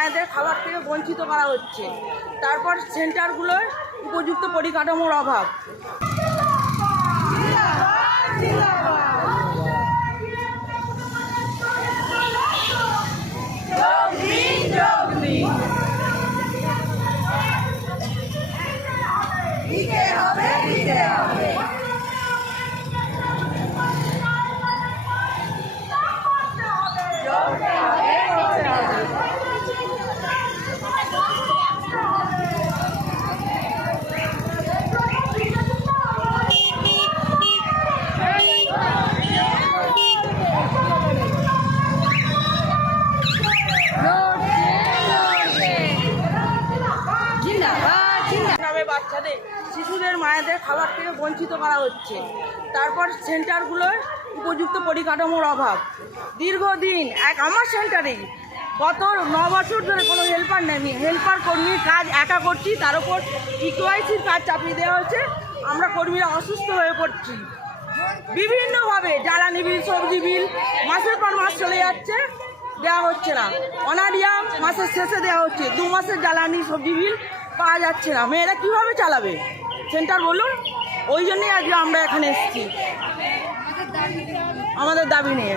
মায়েদের খাবার থেকে বঞ্চিত করা হচ্ছে। তারপর সেন্টারগুলোর উপযুক্ত পরিকাঠামোর অভাব। বাচ্চাদের শিশুদের মায়েদের খাবার থেকে বঞ্চিত করা হচ্ছে। তারপর সেন্টারগুলোর উপযুক্ত পরিকাঠামোর অভাব। দীর্ঘদিন আমার সেন্টারেই গত 9 বছর ধরে কোনো হেল্পার নেই। হেল্পার কর্মীর কাজ একা করছি, তার উপর ইকেওয়াইসির কাজ চাপিয়ে দেওয়া হচ্ছে। আমরা কর্মীরা অসুস্থ হয়ে পড়ছি। বিভিন্নভাবে জ্বালানি বিল, সবজি বিল মাসের পর মাস চলে যাচ্ছে, দেওয়া হচ্ছে না। অনারিয়াম মাসের শেষে দেওয়া হচ্ছে, 2 মাসের জ্বালানি সবজি বিল পাওয়া যাচ্ছে না। মেয়েরা কীভাবে চালাবে সেন্টার বলুন? ওই জন্যই আজকে আমরা এখানে এসেছি আমাদের দাবি নিয়ে।